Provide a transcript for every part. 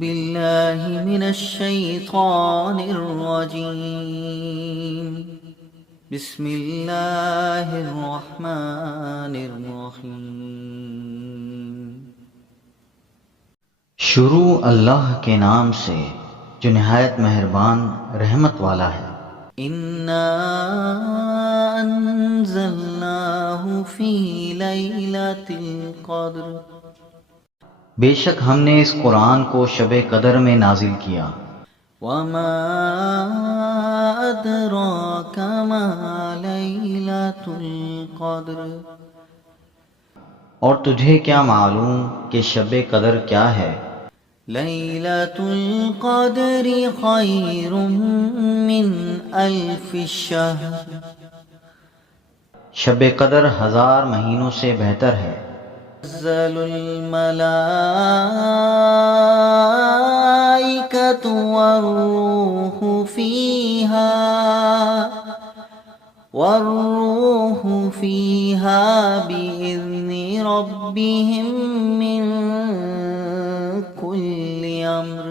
بالله من الشيطان الرجيم بسم الله الرحمن الرحيم شروع اللہ کے نام سے جو نہایت مہربان رحمت والا ہے۔ إنا أنزلناه في ليلة القدر بے شک ہم نے اس قرآن کو شب قدر میں نازل کیا۔ وما أدراك ما ليلة القدر اور تجھے کیا معلوم کہ شب قدر کیا ہے؟ ليلة القدر خير من ألف الشهر شب قدر 1000 مہینوں سے بہتر ہے۔ تنزل الملائكة والروح فيها بإذن ربهم من كل أمر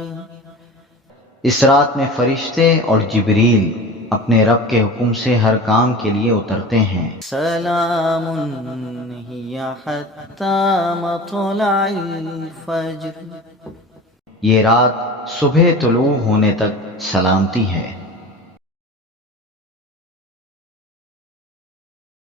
اس رات میں فرشتے اور جبریل اپنے رب کے حکم سے ہر کام کے لیے اترتے ہیں۔ سلام هي حتى مطلع الفجر یہ رات صبح طلوع ہونے تک سلامتی ہے۔